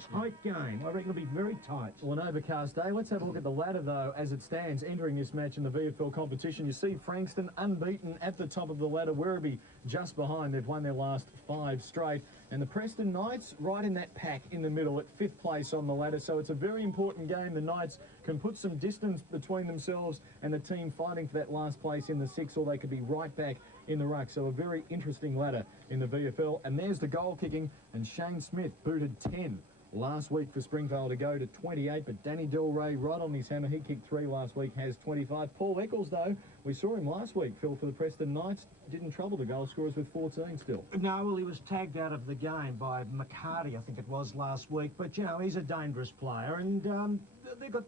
tight game. I reckon it'll be very tight. Well, an overcast day. Let's have a look at the ladder, though, as it stands entering this match in the VFL competition. You see Frankston unbeaten at the top of the ladder. Werribee just behind. They've won their last 5 straight. And the Preston Knights right in that pack in the middle at 5th place on the ladder. So it's a very important game. The Knights can put some distance between themselves and the team fighting for that last place in the 6, or they could be right back in the ruck. So a very interesting ladder in the VFL. And there's the goal kicking, and Shane Smith booted 10 last week for Springvale to go to 28, but Danny Del Rey right on his hammer. He kicked 3 last week, has 25. Paul Eccles, though, we saw him last week, Phil, for the Preston Knights. Didn't trouble the goal scorers with 14 still. No, well, he was tagged out of the game by McCarty, I think it was, last week. But, you know, he's a dangerous player. And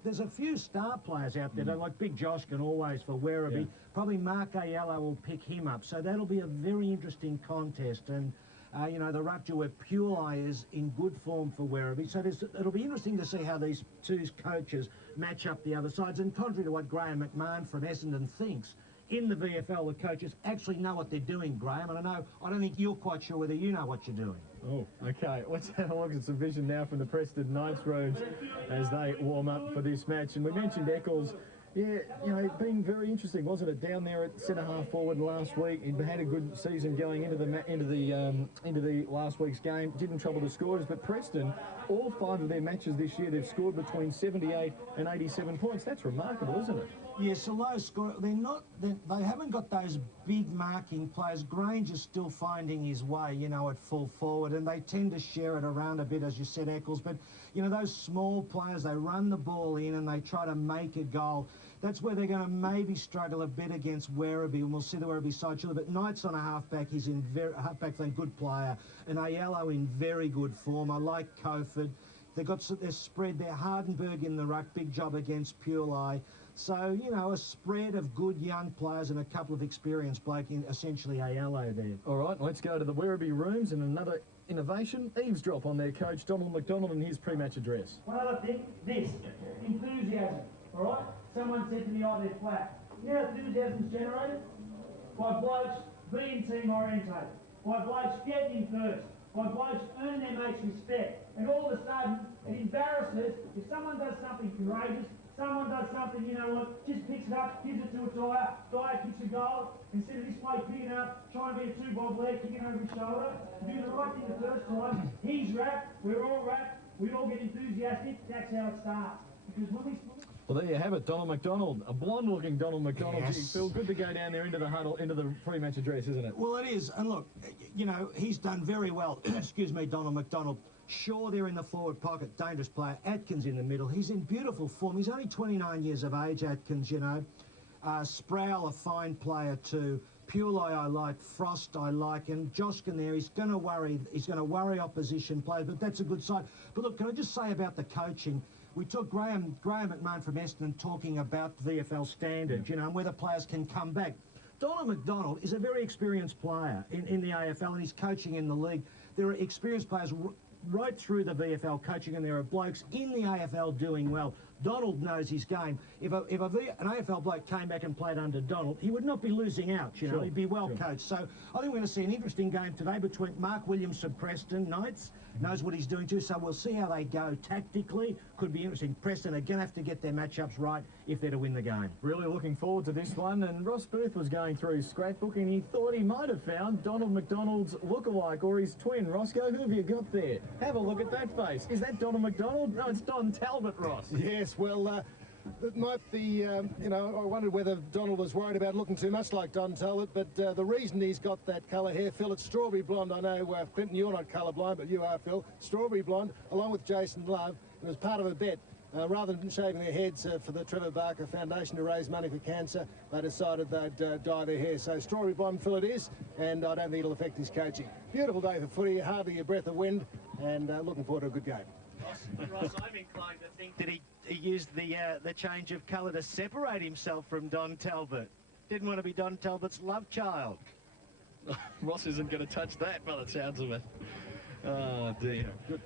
there's a few star players out there, like Big Josh can always for Werribee. Yeah. Probably Mark Aiello will pick him up. So that'll be a very interesting contest. And you know, the Rupture where Pulai is in good form for Werribee. So it'll be interesting to see how these two coaches match up the other sides. And contrary to what Graham McMahon from Essendon thinks, in the VFL, the coaches actually know what they're doing, Graham. And I don't think you're quite sure whether you know what you're doing. Oh, okay. Let's have a look at some vision now from the Preston Knights rooms as they warm up for this match. And we mentioned Eccles. Yeah, you know, been very interesting, wasn't it? Down there at centre-half forward last week. He'd had a good season going into the last week's game. Didn't trouble the scorers, but Preston, all 5 of their matches this year, they've scored between 78 and 87 points. That's remarkable, isn't it? Yes, a low score. They haven't got those big marking players. Grange is still finding his way, you know, at full forward, and they tend to share it around a bit, as you said, Eccles. But, you know, those small players, they run the ball in and they try to make a goal. That's where they're going to maybe struggle a bit against Werribee, and we'll see the Werribee side surely. But Knights on a halfback, he's in halfback, good player, and Aiello in very good form. I like Coford. They've got their spread there. Hardenberg in the ruck, big job against Pulai. So, you know, a spread of good young players and a couple of experienced bloke in essentially Aiello there. All right, let's go to the Werribee rooms and another innovation, eavesdrop on their coach, Donald McDonald, and his pre-match address. One other thing, this, enthusiasm, all right? Someone said to me, oh, they're flat. You know how enthusiasm's generated? By blokes being team orientated, by blokes getting first, by blokes earning their mates' respect. And all of a sudden, it embarrasses if someone does something courageous, someone does something, you know what, just picks it up, gives it to a Dyer kicks a goal, instead of this bloke picking up, trying to be a 2-bob leg, kicking over his shoulder, do the right thing the first time. He's wrapped, we're all wrapped, we all get enthusiastic, that's how it starts. Because when we... Well, there you have it, Donald McDonald, a blonde-looking Donald McDonald. Yes. Phil, good to go down there into the huddle, into the pre-match address, isn't it? Well, it is. And look, you know, he's done very well. Excuse me, Donald McDonald. Shaw there in the forward pocket, dangerous player. Atkins in the middle. He's in beautiful form. He's only 29 years of age, Atkins, you know. Sproul, a fine player too. Pulai I like, Frost I like, and Joskin there, he's going to worry opposition players, but that's a good side. But look, can I just say about the coaching? We took Graham McMahon from Essendon talking about the VFL standards, you know, and whether players can come back. Donald McDonald is a very experienced player in the AFL, and he's coaching in the league. There are experienced players right through the VFL coaching, and there are blokes in the AFL doing well. Donald knows his game. If an AFL bloke came back and played under Donald, he would not be losing out, you know. Sure, he'd be well coached. So I think we're going to see an interesting game today between Mark Williams from Preston Knights, knows what he's doing too, so we'll see how they go tactically. Could be interesting. Preston are going to have to get their matchups right if they're to win the game. Really looking forward to this one. And Ross Booth was going through his scrapbook and he thought he might have found Donald McDonald's lookalike or his twin. Roscoe, who have you got there? Have a look at that face. Is that Donald McDonald? No, it's Don Talbot, Ross. Yes, well, it might be, you know, I wondered whether Donald was worried about looking too much like Don Talbot, but the reason he's got that colour hair, Phil, it's strawberry blonde. I know, Clinton, you're not colourblind, but you are, Phil. Strawberry blonde, along with Jason Love. It was part of a bet. Rather than shaving their heads for the Trevor Barker Foundation to raise money for cancer, they decided they'd dye their hair. So strawberry blonde Phil it is, and I don't think it'll affect his coaching. Beautiful day for footy, hardly a breath of wind, and looking forward to a good game. Ross, I'm inclined to think that he used the change of colour to separate himself from Don Talbot. Didn't want to be Don Talbot's love child. Ross isn't going to touch that by the sounds of it. Oh, dear. Good.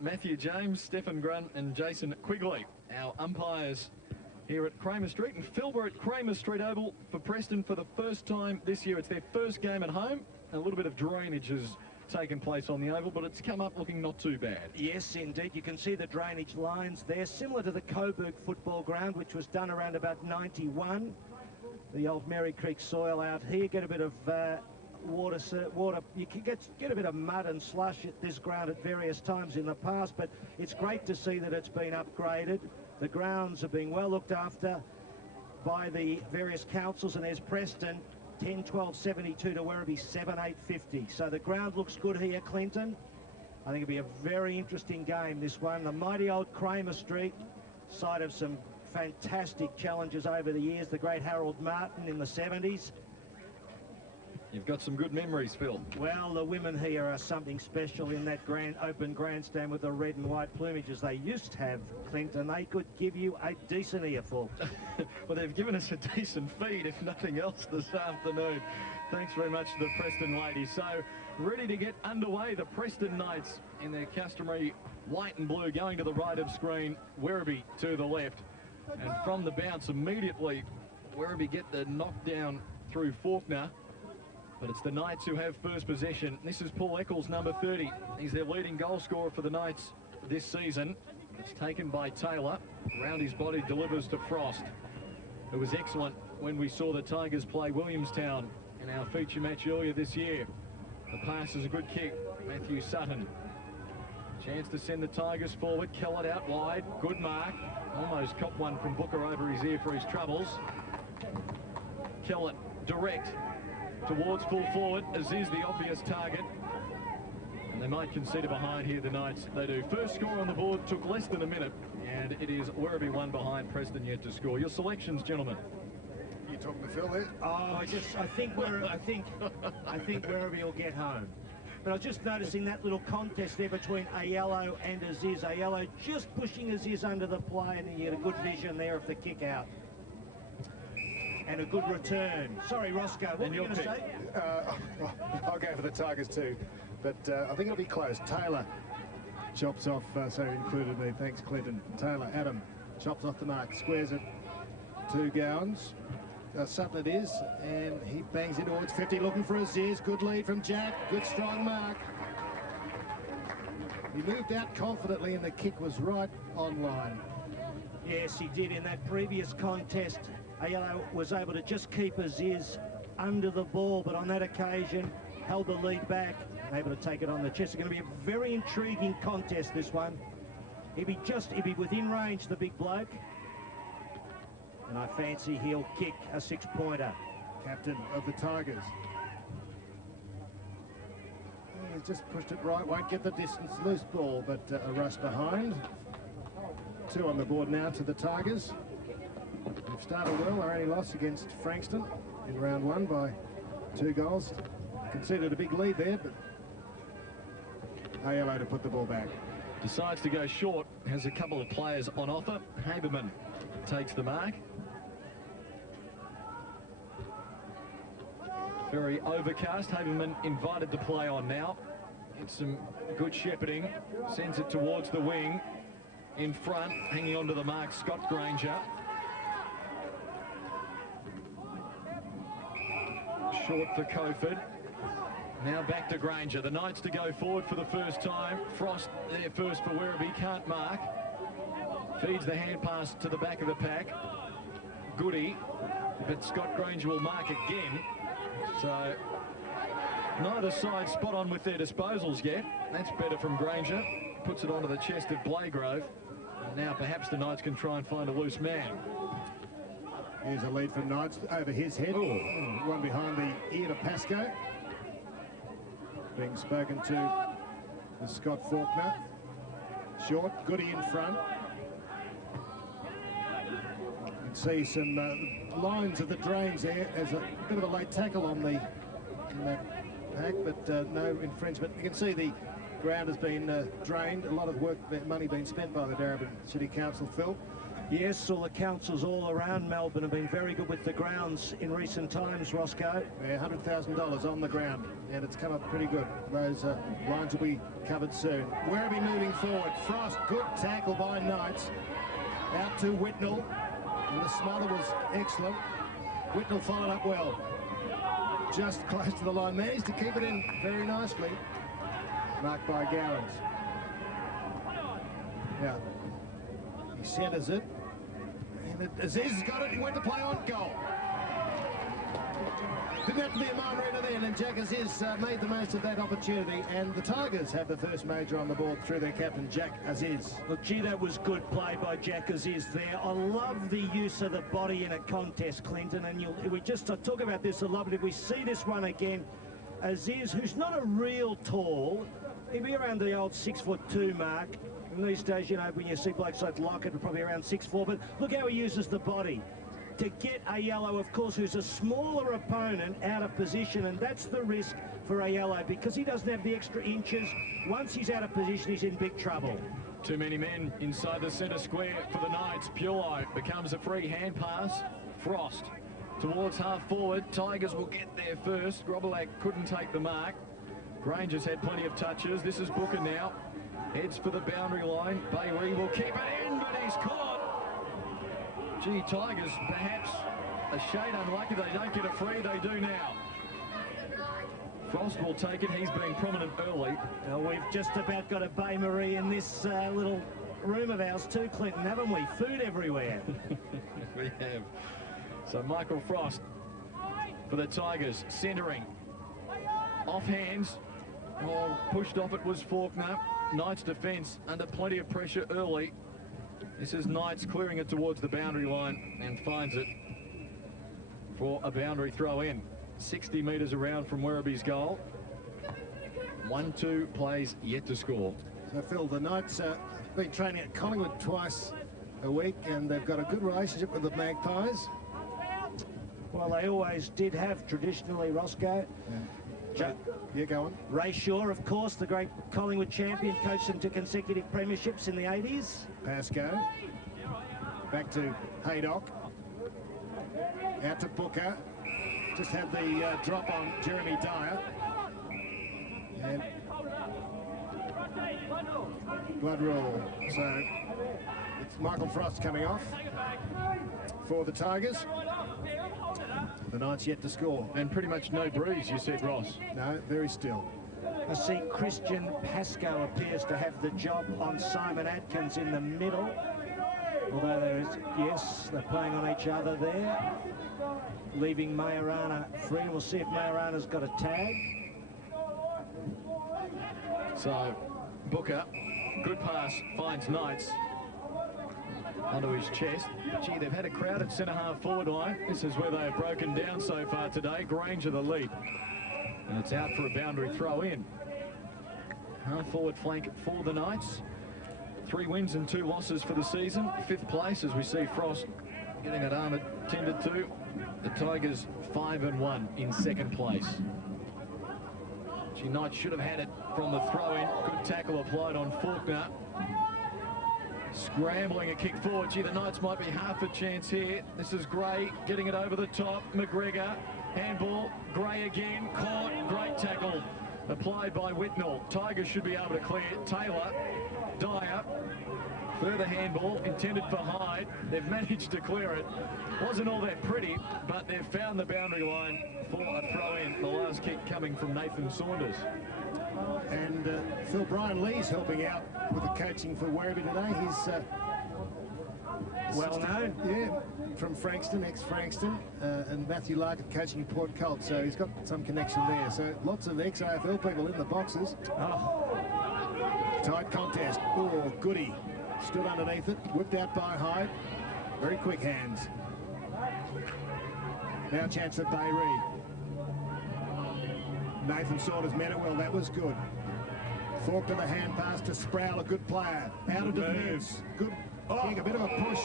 Matthew James, Stephen Grunt and Jason Quigley, our umpires here at Kramer Street. And Phil, we're at Kramer Street Oval for Preston for the first time this year. It's their first game at home. A little bit of drainage has taken place on the oval, but it's come up looking not too bad. Yes, indeed. You can see the drainage lines there, similar to the Coburg football ground, which was done around about 91. The old Merry Creek soil out here. Get a bit of water. You can get a bit of mud and slush at this ground at various times in the past, but it's great to see that it's been upgraded. The grounds are being well looked after by the various councils, and there's Preston 10-12-72 to Werribee 7-8-50. So the ground looks good here, Clinton. I think it'll be a very interesting game, this one. The mighty old Kramer Street, site of some fantastic challenges over the years. The great Harold Martin in the 70s. You've got some good memories, Phil. Well, the women here are something special in that open grandstand with the red and white plumages they used to have, Clinton. They could give you a decent earful. Well, they've given us a decent feed, if nothing else, this afternoon. Thanks very much to the Preston ladies. So, ready to get underway, the Preston Knights in their customary white and blue, going to the right of screen, Werribee to the left. And from the bounce immediately, Werribee get the knockdown through Faulkner. But it's the Knights who have first possession. This is Paul Eccles, number 30. He's their leading goal scorer for the Knights this season. It's taken by Taylor. Round his body, delivers to Frost, who was excellent when we saw the Tigers play Williamstown in our feature match earlier this year. The pass is a good kick. Matthew Sutton. Chance to send the Tigers forward. Kellett out wide. Good mark. Almost copped one from Booker over his ear for his troubles. Kellett direct towards full forward. Aziz the obvious target. And they might concede behind here, the Knights. They do. First score on the board took less than a minute. And it is Werribee 1 behind, Preston yet to score. Your selections, gentlemen. You talking to Phil there? Oh, I think Werribee will get home. But I was just noticing that little contest there between Aiello and Aziz. Aiello just pushing Aziz under the play, and you get a good vision there of the kick out. And a good return. Sorry, Roscoe, what were you going to say? I'll go for the Tigers too, but I think it'll be close. Taylor chops off, so included me. Thanks, Clinton. Taylor, Adam, chops off the mark, squares it to Gowans. Sutton it is, and he bangs it towards 50, looking for Aziz. Good lead from Jack, good strong mark. He moved out confidently, and the kick was right on line. Yes, he did in that previous contest. Aiello was able to just keep Aziz under the ball, but on that occasion held the lead back, able to take it on the chest. It's going to be a very intriguing contest, this one. He'd be within range, the big bloke. And I fancy he'll kick a 6-pointer. Captain of the Tigers. He's just pushed it right, won't get the distance, loose ball, but a rush behind. 2 on the board now to the Tigers. They've started well. Our only loss against Frankston in round 1 by 2 goals. Conceded a big lead there, but Aiello to put the ball back. Decides to go short, has a couple of players on offer. Haberman takes the mark. Very overcast. Haberman invited to play on now. It's some good shepherding. Sends it towards the wing. In front, hanging on to the mark, Scott Granger. Short for Coford. Now back to Granger. The Knights to go forward for the first time. Frost there first for Werribee. Can't mark. Feeds the hand pass to the back of the pack. Goody. But Scott Granger will mark again. So neither side spot on with their disposals yet. That's better from Granger. Puts it onto the chest of Blagrove. And now perhaps the Knights can try and find a loose man. Here's a lead from Knights over his head. One behind the ear to Pascoe. Being spoken to with Scott Faulkner. Short, Goody in front. You can see some lines of the drains there. There's a bit of a late tackle on in that pack, but no infringement. You can see the ground has been drained. A lot of money being spent by the Darebin City Council, Phil. Yes, all the councils all around Melbourne have been very good with the grounds in recent times, Roscoe. Yeah, $100,000 on the ground, and it's come up pretty good. Those lines will be covered soon. Werribee moving forward. Frost, good tackle by Knights. Out to Whitnell, and the smother was excellent. Whitnell followed up well. Just close to the line. Managed to keep it in very nicely. marked by Gowans. Yeah. He centres it. And Aziz has got it. He went to play on goal. Didn't have to be a mind-reader then, and Jack Aziz made the most of that opportunity, and the Tigers have the first major on the board through their captain, Jack Aziz. Well, gee, that was good play by Jack Aziz there. I love the use of the body in a contest, Clinton, and I talk about this a lot, but if we see this one again, Aziz, who's not a real tall, he'll be around the old 6'2" mark. And these days, you know, when you see blokes like Lockett, probably around 6'4", but look how he uses the body to get a yellow, of course, who's a smaller opponent out of position, and that's the risk for a yellow because he doesn't have the extra inches. Once he's out of position, he's in big trouble. Too many men inside the centre square for the Knights. Pulo becomes a free hand pass. Frost towards half forward. Tigers will get there first. Grobbelack couldn't take the mark. Granger's had plenty of touches. This is Booker now. Heads for the boundary line. Bayree will keep it in, but he's caught. Gee, Tigers perhaps a shade unlucky. They don't get a free. They do now. Frost will take it. He's been prominent early. Well, we've just about got a Bay Marie in this little room of ours too, Clinton, haven't we? Food everywhere. We have. So Michael Frost for the Tigers, centering. Off hands. Oh, pushed off it was Faulkner. Knights defence under plenty of pressure early. This is Knights clearing it towards the boundary line and finds it for a boundary throw in. 60 metres around from Werribee's goal. 1-2 plays yet to score. So, Phil, the Knights have been training at Collingwood twice a week, and they've got a good relationship with the Magpies. Well, they always did have traditionally, Roscoe. Yeah, go on. Ray Shaw, of course, the great Collingwood champion, coached them to consecutive premierships in the 80s. Pascoe. Back to Haydock. Out to Booker. Just had the drop on Jeremy Dyer. And blood rule. So it's Michael Frost coming off for the Tigers. The Knights yet to score. And pretty much no breeze, you said, Ross. No, very still. I see Christian Pascoe appears to have the job on Simon Atkins in the middle. Although there is, yes, they're playing on each other there. Leaving Majorana free. We'll see if Majorana's got a tag. So Booker, good pass, finds Knights onto his chest. Gee, they've had a crowded centre-half forward line. This is where they have broken down so far today. Granger the lead. And it's out for a boundary throw in. Half-forward flank for the Knights. 3 wins and 2 losses for the season. 5th place as we see Frost getting that arm attended to. The Tigers 5-1 in 2nd place. Gee, Knights should have had it from the throw-in. Good tackle applied on Faulkner. Scrambling a kick forward. Gee, the Knights might be half a chance here. This is Gray getting it over the top. McGregor, handball. Gray again, caught. Great tackle applied by Whitnell. Tigers should be able to clear it. Taylor, Dyer, further handball intended for Hyde. They've managed to clear it. Wasn't all that pretty, but they've found the boundary line for a throw-in. The last kick coming from Nathan Saunders. And Phil, Brian Lee's helping out with the coaching for Werribee today. He's Well known. Yeah, from Frankston, ex-Frankston, and Matthew Larkin coaching Port Colt, so he's got some connection there. So lots of ex-AFL people in the boxes. Oh. Tight contest. Oh, Goody stood underneath it, whipped out by Hyde. Very quick hands. Now chance for Bayree. Nathan Saunders met it well. That was good. Fork to the hand pass to Sproul, a good player. Out of defence. Good kick, a bit of a push.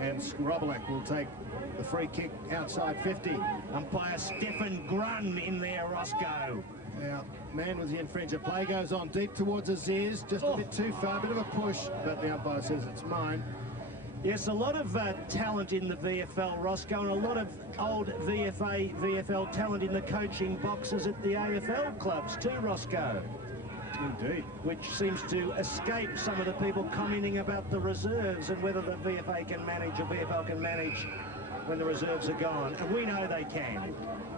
And Grobbelack will take the free kick outside 50. Umpire Stephen Grun in there, Roscoe. Now, man was the infringer. Play goes on deep towards Aziz. Just a bit too far, a bit of a push. But the umpire says it's mine. Yes, a lot of talent in the VFL, Roscoe, and a lot of old VFL talent in the coaching boxes at the AFL clubs too, Roscoe. Indeed. Which seems to escape some of the people commenting about the reserves and whether the VFA can manage or VFL can manage when the reserves are gone, and we know they can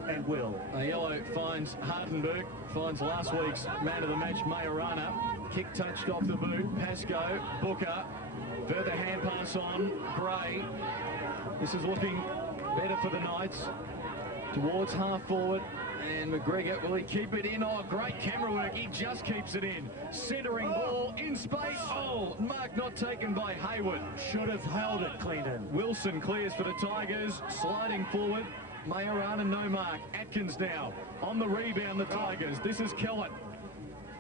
and will. A yellow finds Hardenberg, finds last week's man of the match, Majorana. Kick touched off the boot. Pascoe, Booker, further hand pass on, Gray. This is looking better for the Knights. Towards half forward, and McGregor, will he keep it in? Oh, great camera work, he just keeps it in. Centering ball in space. Oh, mark not taken by Hayward. Should have held it, Clinton. Wilson clears for the Tigers, sliding forward. Majorana, no mark. Atkins now on the rebound, the Tigers. This is Kellett.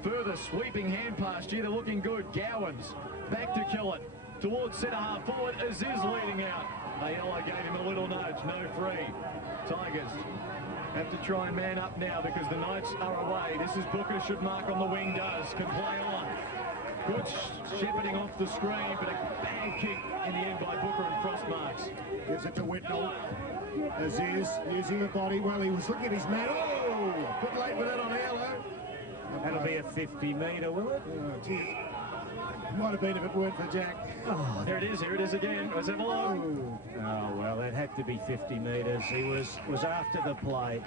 Further sweeping hand pass. Gee, they're looking good. Gowans back to Kellett. Towards centre half forward. Aziz leading out. Ayala gave him a little nudge. No free. Tigers have to try and man up now because the Knights are away. This is Booker. Should mark on the wing. Does. Can play on. Good shepherding off the screen, but a bad kick in the end by Booker, and Frost marks. Gives it to Whitnell. Aziz using the body. Well, he was looking at his man. Oh, a bit late with that on Arlo. That'll be a 50-metre, will it? Oh, geez. Might have been if it weren't for Jack. Oh, There it is. Here it is again. Let's have a look. oh well, it had to be 50 metres. He was after the play.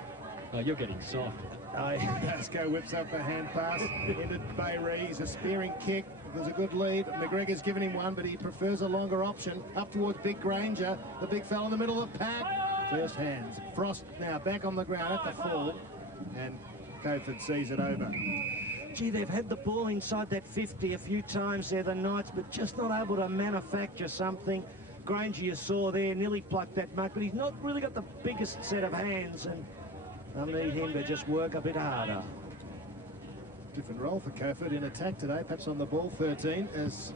Oh, you're getting soft. Pascoe whips up a hand pass into Bayree's a spearing kick. There's a good lead. McGregor's given him one, but he prefers a longer option. Up towards Big Granger, the big fella in the middle of the pack. First hands. Frost now back on the ground at the full, and Coford sees it over. Gee, they've had the ball inside that 50 a few times there, the Knights, but just not able to manufacture something. Granger, you saw there, nearly plucked that mark, but he's not really got the biggest set of hands, and they'll need him to just work a bit harder. Different role for Coford in attack today, perhaps on the ball 13 as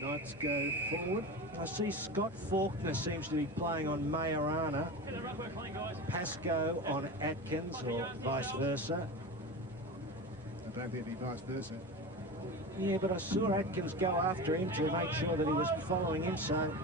Knights go forward. I see Scott Faulkner seems to be playing on Majorana, Pascoe on Atkins, or vice versa. I don't think it'd be vice versa. Yeah, but I saw Atkins go after him to make sure that he was following him, so...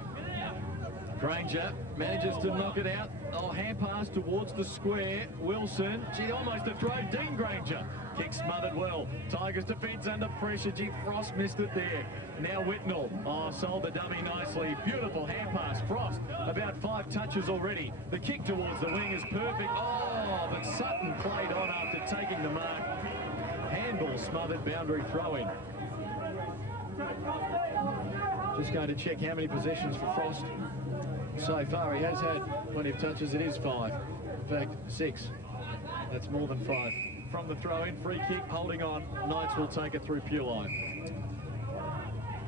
Granger manages to knock it out. Oh, hand pass towards the square. Wilson, gee, almost a throw. Dean Granger. Kick smothered well. Tigers defence under pressure. Gee, Frost missed it there. Now Whitnell. Oh, sold the dummy nicely. Beautiful hand pass. Frost, about 5 touches already. The kick towards the wing is perfect. Oh, but Sutton played on after taking the mark. Handball smothered, boundary throw-in. Just going to check how many possessions for Frost. So far, he has had plenty of touches. It is 5. In fact, 6. That's more than 5. From the throw-in, free kick, holding on. Knights will take it through pure line.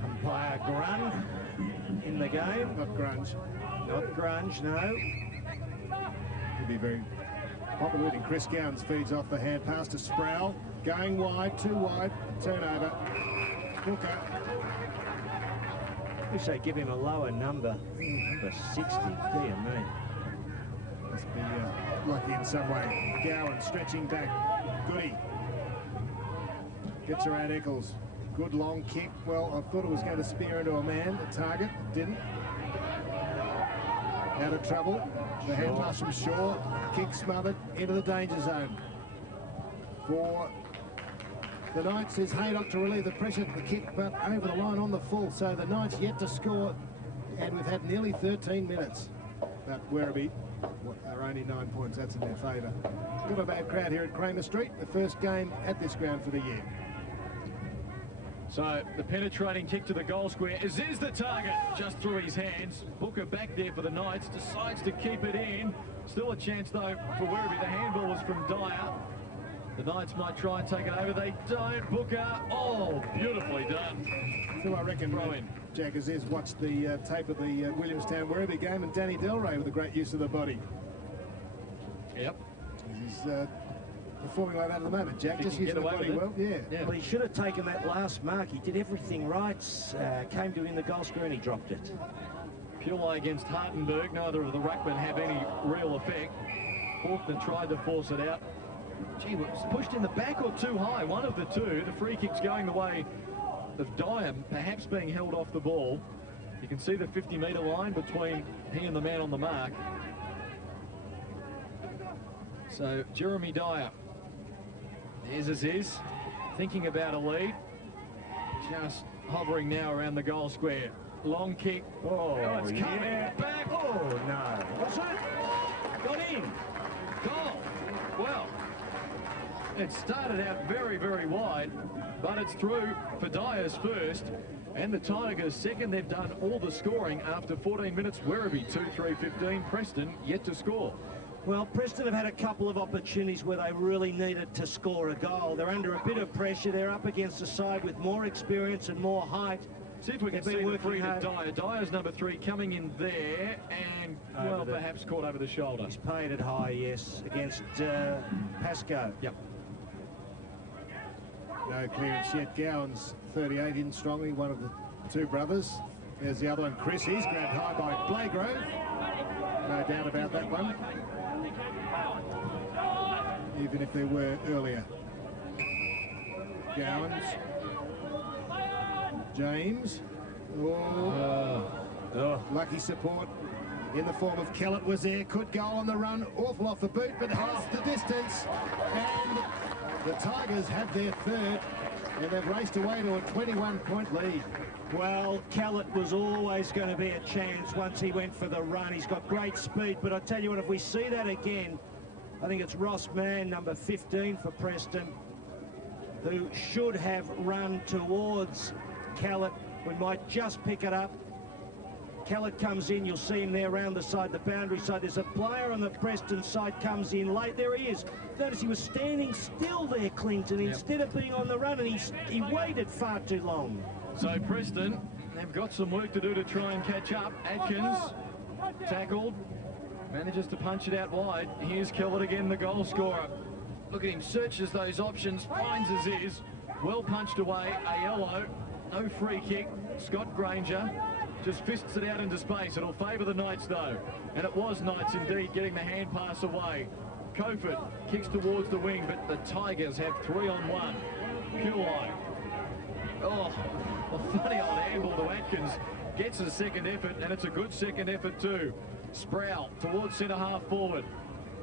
Umpire Grun in the game. Not Grunge. Not Grunge, no. Could be very popular. And Chris Gowans feeds off the hand pass to Sproul. Going wide, too wide. Turnover. Booker. Wish they give him a lower number. Number 60, dear me. Must be lucky in some way. Gowan stretching back. Goody. Gets around Eccles. Good long kick. Well, I thought it was going to spear into a man. The target didn't. Out of trouble. The hand pass from Shaw. Kick smothered into the danger zone. For the Knights is Haydock to relieve the pressure. The kick, but over the line on the full. So the Knights yet to score, and we've had nearly 13 minutes. But Werribee are only 9 points. That's in their favour. Not a bad crowd here at Kramer Street. The first game at this ground for the year. So the penetrating kick to the goal square. Aziz the target, just through his hands. Booker back there for the Knights, decides to keep it in. Still a chance though for Werribee. The handball was from Dyer. The Knights might try and take it over. They don't. Booker, oh, beautifully done. So I reckon Jack Aziz watched the tape of the Williamstown Werribee game, and Danny Delray with a great use of the body. Yep. He's performing like that at the moment, Jack. Just using the body well. Yeah. Well, he should have taken that last mark. He did everything right. Came to win the goal square and he dropped it. Pulai against Hardenberg. Neither of the ruckmen have any real effect. Faulkner tried to force it out. Gee, was pushed in the back or too high? One of the two. The free kick's going the way of Dyer, perhaps being held off the ball. You can see the 50-metre line between he and the man on the mark. So Jeremy Dyer. There's Aziz, thinking about a lead. Just hovering now around the goal square. Long kick. Oh, it's coming back. Oh, no. Was it? Got in. Goal. Well, it started out very, very wide, but it's through for Dyers first. And the Tigers second. They've done all the scoring after 14 minutes. Werribee 2-3-15. Preston yet to score. Well, Preston have had a couple of opportunities where they really needed to score a goal. They're under a bit of pressure. They're up against a side with more experience and more height. See if we can see the free to Dyer. Dyer's number 3 coming in there and, well, perhaps caught over the shoulder. He's paid it high, yes, against Pascoe. Yep. No clearance yet. Gowan's 38 in strongly, one of the two brothers. There's the other one, Chris. He's grabbed high by Blagrove. No doubt about that one. Even if there were earlier. Gowans. James. Lucky support in the form of Kellett was there. Could goal on the run. Awful off the boot, but has the distance. And the Tigers have their third. And they've raced away to a 21-point lead. Well, Kellett was always going to be a chance once he went for the run. He's got great speed, but I tell you what, if we see that again, I think it's Ross Mann, number 15 for Preston, who should have run towards Kellett. We might just pick it up. Kellett comes in, you'll see him there around the side, the boundary side. There's a player on the Preston side, comes in late. There he is. Notice he was standing still there, Clinton, instead of being on the run, and he waited far too long. So Preston, they've got some work to do to try and catch up. Atkins, tackled, manages to punch it out wide. Here's Kellett again, the goal scorer. Look at him, searches those options, finds Aziz. Well punched away, a yellow, no free kick. Scott Granger just fists it out into space. It'll favour the Knights though. And it was Knights indeed getting the hand pass away. Kofod kicks towards the wing, but the Tigers have 3-on-1. Kulai. Oh, a funny old handball to Atkins. Gets a second effort, and it's a good second effort too. Sproul towards centre half forward.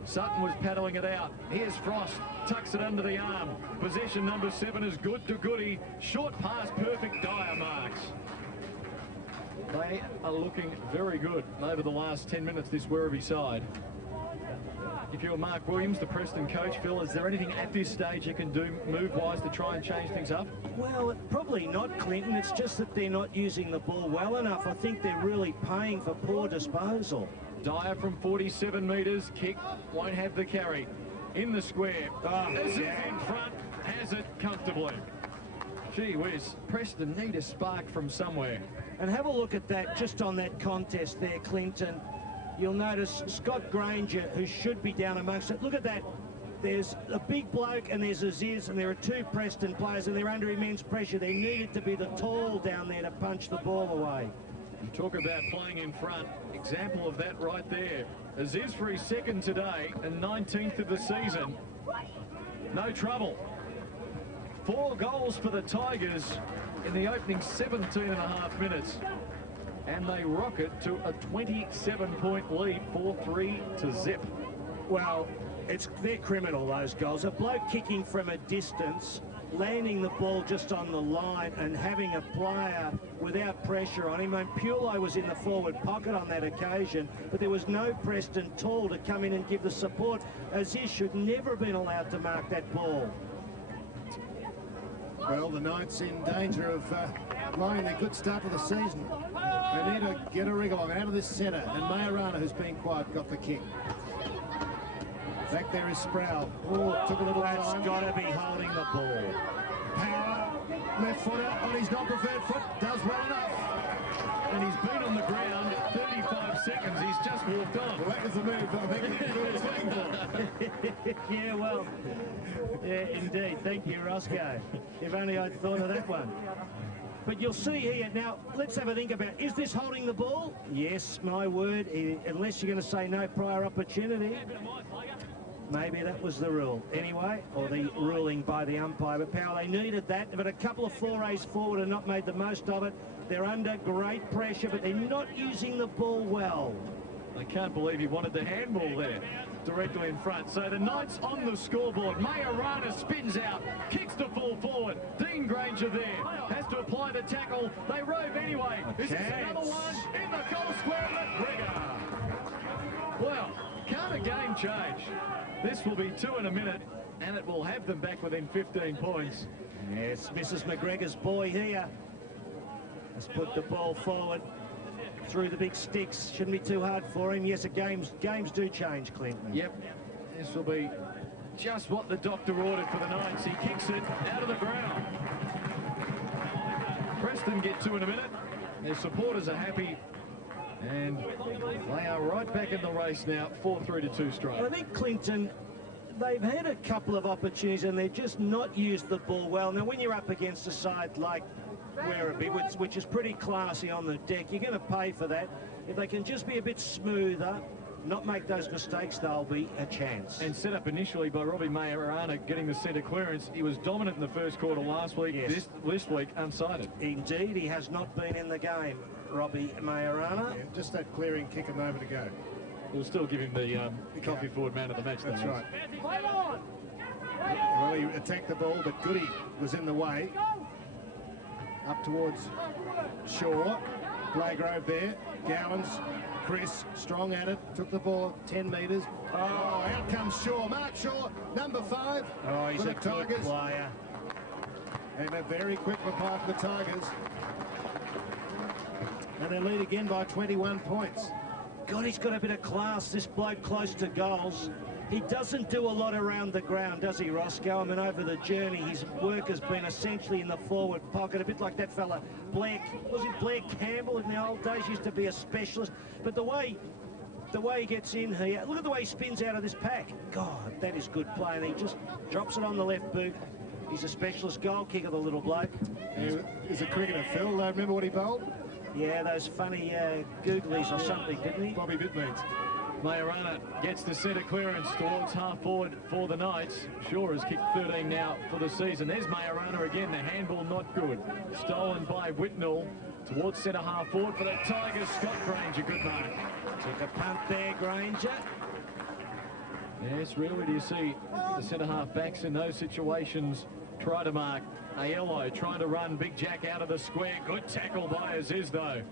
Sutton was paddling it out. Here's Frost, tucks it under the arm. Possession number 7 is good to Goody. Short pass, perfect. Dyer marks. They are looking very good over the last 10 minutes, this Werribee side. If you're Mark Williams, the Preston coach, Phil, is there anything at this stage you can do move-wise to try and change things up? Well, probably not, Clinton. It's just that they're not using the ball well enough. I think they're really paying for poor disposal. Dyer from 47 metres, kick, won't have the carry. In the square, this is in front, has it comfortably. Gee whiz, Preston need a spark from somewhere. And have a look at that, just on that contest there, Clinton. You'll notice Scott Granger, who should be down amongst it. Look at that. There's a big bloke and there's Aziz, and there are two Preston players, and they're under immense pressure. There needed to be the tall down there to punch the ball away. You talk about playing in front. Example of that right there. Aziz for his second today and 19th of the season. No trouble. 4 goals for the Tigers in the opening 17.5 minutes. And they rocket to a 27-point lead, 4-3 to zip. Well, they're criminal, those goals. A bloke kicking from a distance, landing the ball just on the line and having a player without pressure on him. And Pulai was in the forward pocket on that occasion, but there was no Preston tall to come in and give the support. Aziz should never have been allowed to mark that ball. Well, the Knights in danger of blowing their good start to the season. They need to get a wriggle on out of this centre, and Majorana, who's been quiet, got the kick. Back there is Sproul. Oh, took a little time. That's got to be holding the ball. Power, left footer on his non-preferred foot, does well enough. And he's been on the ground 35 seconds. He's just walked on. Well, that was the move I think he was looking for. Yeah, well, yeah, indeed. Thank you, Roscoe. If only I'd thought of that one. But you'll see here, now, let's have a think about, is this holding the ball? Yes, my word, unless you're going to say no prior opportunity. Maybe that was the rule anyway, or the ruling by the umpire. But Powell, they needed that, but a couple of forays forward and not made the most of it. They're under great pressure, but they're not using the ball well. I can't believe he wanted the handball there, directly in front. So the Knights on the scoreboard. Majorana spins out, kicks to full forward. Dean Granger there, has to apply the tackle. They rove anyway. Is this another one? In the goal square, McGregor. Well, can't a game change? This will be 2 in a minute, and it will have them back within 15 points. Yes, Mrs. McGregor's boy here has put the ball forward through the big sticks. Shouldn't be too hard for him. Yes, games do change, Clinton. Yep, this will be just what the doctor ordered for the Knights. He kicks it out of the ground. Preston get 2 in a minute. Their supporters are happy, and they are right back in the race now, 4-3-2 straight. I think Clinton, they've had a couple of opportunities and they've just not used the ball well. Now, when you're up against a side like Werribee, which is pretty classy on the deck, you're going to pay for that. If they can just be a bit smoother, not make those mistakes, they'll be a chance. And set up initially by Robbie Majorana getting the centre clearance. He was dominant in the first quarter last week. Yes. This week unsighted. Indeed, he has not been in the game, Robbie Majorana. Yeah, just that clearing kick a moment ago. We'll still give him the coffee forward man of the match. That's though. right. Well, he attacked the ball, but Goody was in the way. Up towards Shaw. Blagrove there. Gowans. Chris, strong at it. Took the ball 10 metres. Oh, out comes Shaw. Mark Shaw, number 5. Oh, he's for a the good Tigers. player. And a very quick reply for the Tigers. And they lead again by 21 points. God, he's got a bit of class, this bloke close to goals. He doesn't do a lot around the ground, does he, Roscoe? I mean, over the journey, his work has been essentially in the forward pocket, a bit like that fella, Blair, was it Blair Campbell in the old days, used to be a specialist. But the way he gets in here, look at the way he spins out of this pack. God, that is good play, and he just drops it on the left boot. He's a specialist goal kicker, the little bloke. He's a cricketer, Phil. Remember what he bowled? Yeah, those funny googlies or something, didn't he? Bobby Bitmeans. Majorana gets the centre clearance towards half forward for the Knights. Shaw has kicked 13 now for the season. There's Majorana again, the handball not good. Stolen by Whitnell towards centre half forward for the Tigers. Scott Granger, good mark. Took a punt there, Granger. Yes, rarely do you see the centre half backs in those situations try to mark. Aiello trying to run Big Jack out of the square. Good tackle by Aziz though.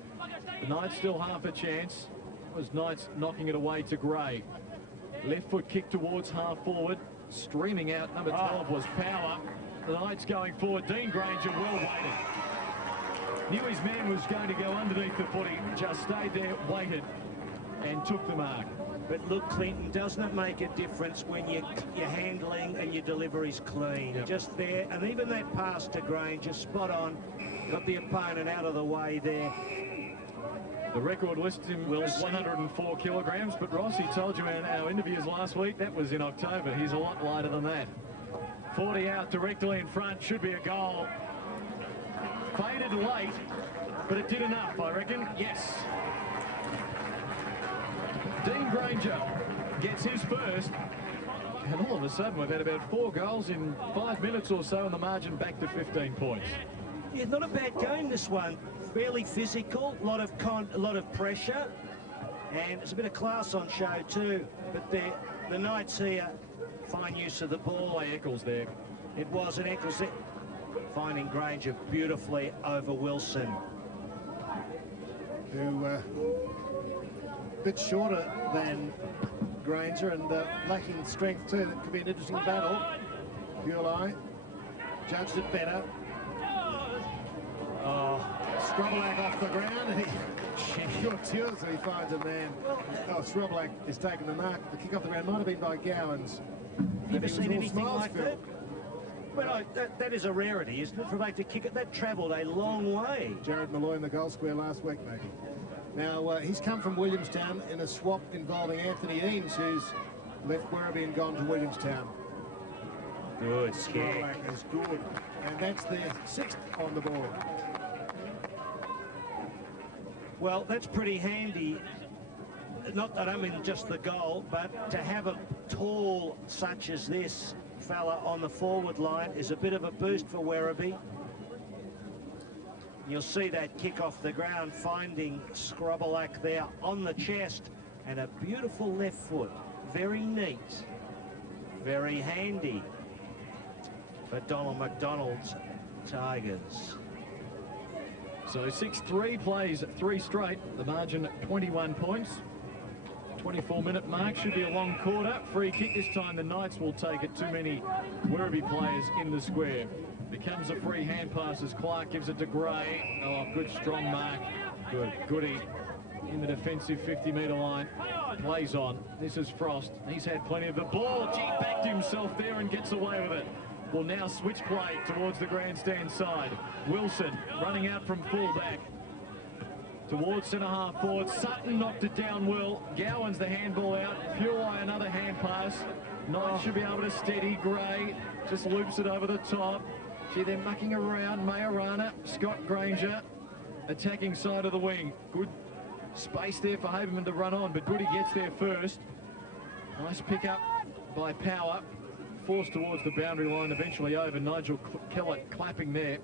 The Knights still half a chance. It was Knights knocking it away to Gray. Left foot kick towards half forward. Streaming out, number 12 was Power. The Knights going forward. Dean Granger well weighted. Knew his man was going to go underneath the footy. Just stayed there, waited, and took the mark. But look, Clinton, doesn't it make a difference when your handling and your delivery's clean? Yep. Just there, and even that pass to Granger, spot on, got the opponent out of the way there. The record lists him as 104 kilograms, but Ross, he told you in our interviews last week, that was in October. He's a lot lighter than that. 40 out directly in front, should be a goal. Faded late, but it did enough, I reckon. Yes. Dean Granger gets his first, and all of a sudden we've had about 4 goals in 5 minutes or so, and the margin back to 15 points. Yeah, not a bad game, this one. Fairly physical, a lot of pressure, and it's a bit of class on show too. But the Knights here, fine use of the ball. Eccles there. It was an Eccles finding Granger beautifully over Wilson. Who bit shorter than Granger and lacking strength too. That could be an interesting battle. Purely judged it better. Oh, Scrobelack off the ground, and he finds a man. Oh, Scrobelack is taking the mark. The kick off the ground might have been by Gowans. Have you ever seen anything like that? Well, that is a rarity, isn't it, for a to kick it? That travelled a long way. Jared Malloy in the goal square last week, maybe. Now, he's come from Williamstown in a swap involving Anthony Eames, who's left Werribee and gone to Williamstown. Good kick. Scrobelack is good. And that's their 6th on the board. Well, that's pretty handy. Not that I mean just the goal, but to have a tall such as this fella on the forward line is a bit of a boost for Werribee. You'll see that kick off the ground, finding Scrobelack there on the chest, and a beautiful left foot. Very neat, very handy for Donald McDonald's Tigers. So 6-3 plays 3 straight. The margin 21 points. 24-minute mark. Should be a long quarter. Free kick this time. The Knights will take it. Too many Werribee players in the square. Becomes a free hand pass as Clark gives it to Gray. Oh, good strong mark. Good. Goody in the defensive 50-metre line. Plays on. This is Frost. He's had plenty of the ball. Gee, backed himself there and gets away with it. Will now switch play towards the grandstand side. Wilson running out from full-back towards centre-half forward. Sutton knocked it down well. Gowan's the handball out. Purai another hand pass. Knight should be able to steady. Gray just loops it over the top. Gee, they're mucking around. Majorana, Scott Granger attacking side of the wing. Good space there for Haberman to run on, but Goody gets there first. Nice pick up by Power. Forced towards the boundary line, eventually over. Nigel Kellett clapping there.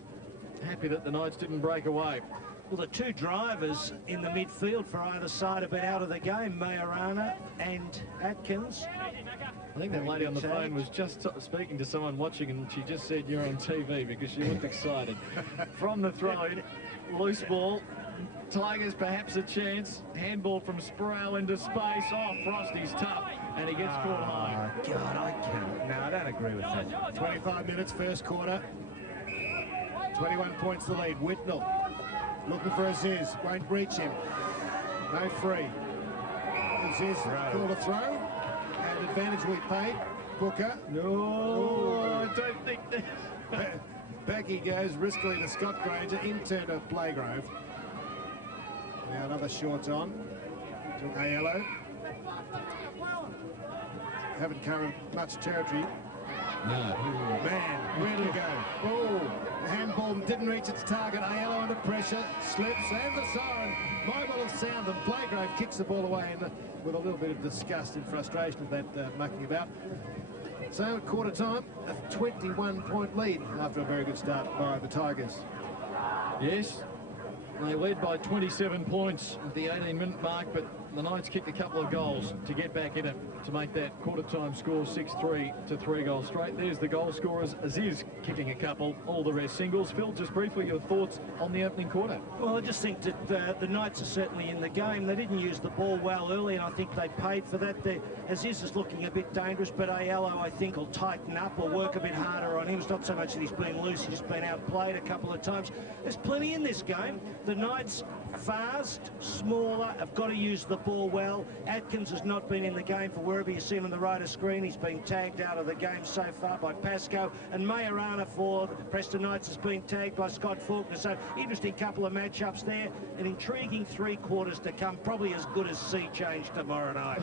Happy that the Knights didn't break away. Well, the two drivers in the midfield for either side have been out of the game, Majorana and Atkins. I think that lady on the phone was just speaking to someone watching, and she just said you're on TV because she looked excited. From the throw-in, loose ball. Tigers perhaps a chance. Handball from Sproul into space. Oh, Frosty's tough, and he gets caught high. God, I can't. No, I don't agree with that. 25 minutes, first quarter. 21 points the lead. Whitnell looking for Aziz. Won't reach him. No free. Aziz called a throw. And advantage we paid. Booker. No, I don't think that. Back he goes riskily to Scott Granger. In turn to Playgrove. Now another short on to Aiello. Haven't covered much territory. No. Man, where did it go? Oh, the handball didn't reach its target. Aiello under pressure, slips, and the siren might well have sounded. Playgrove kicks the ball away with a little bit of disgust and frustration of that mucking about. So at quarter time, a 21-point lead after a very good start by the Tigers. Yes, they led by 27 points at the 18-minute mark, but the Knights kicked a couple of goals to get back in it to make that quarter-time score 6-3 to 3 goals straight. There's the goal scorers. Aziz kicking a couple, all the rest singles. Phil, just briefly, your thoughts on the opening quarter? Well, I just think that the Knights are certainly in the game. They didn't use the ball well early, and I think they paid for that. Aziz is looking a bit dangerous, but Aiello, I think, will tighten up or work a bit harder on him. It's not so much that he's been loose, he's been outplayed a couple of times. There's plenty in this game. The Knights, fast, smaller, have got to use the ball well. Atkins has not been in the game for Werribee. You see him on the right of screen. He's been tagged out of the game so far by Pascoe. And Majorana for Preston Knights has been tagged by Scott Faulkner. So interesting couple of matchups there. An intriguing 3 quarters to come. Probably as good as sea change tomorrow night.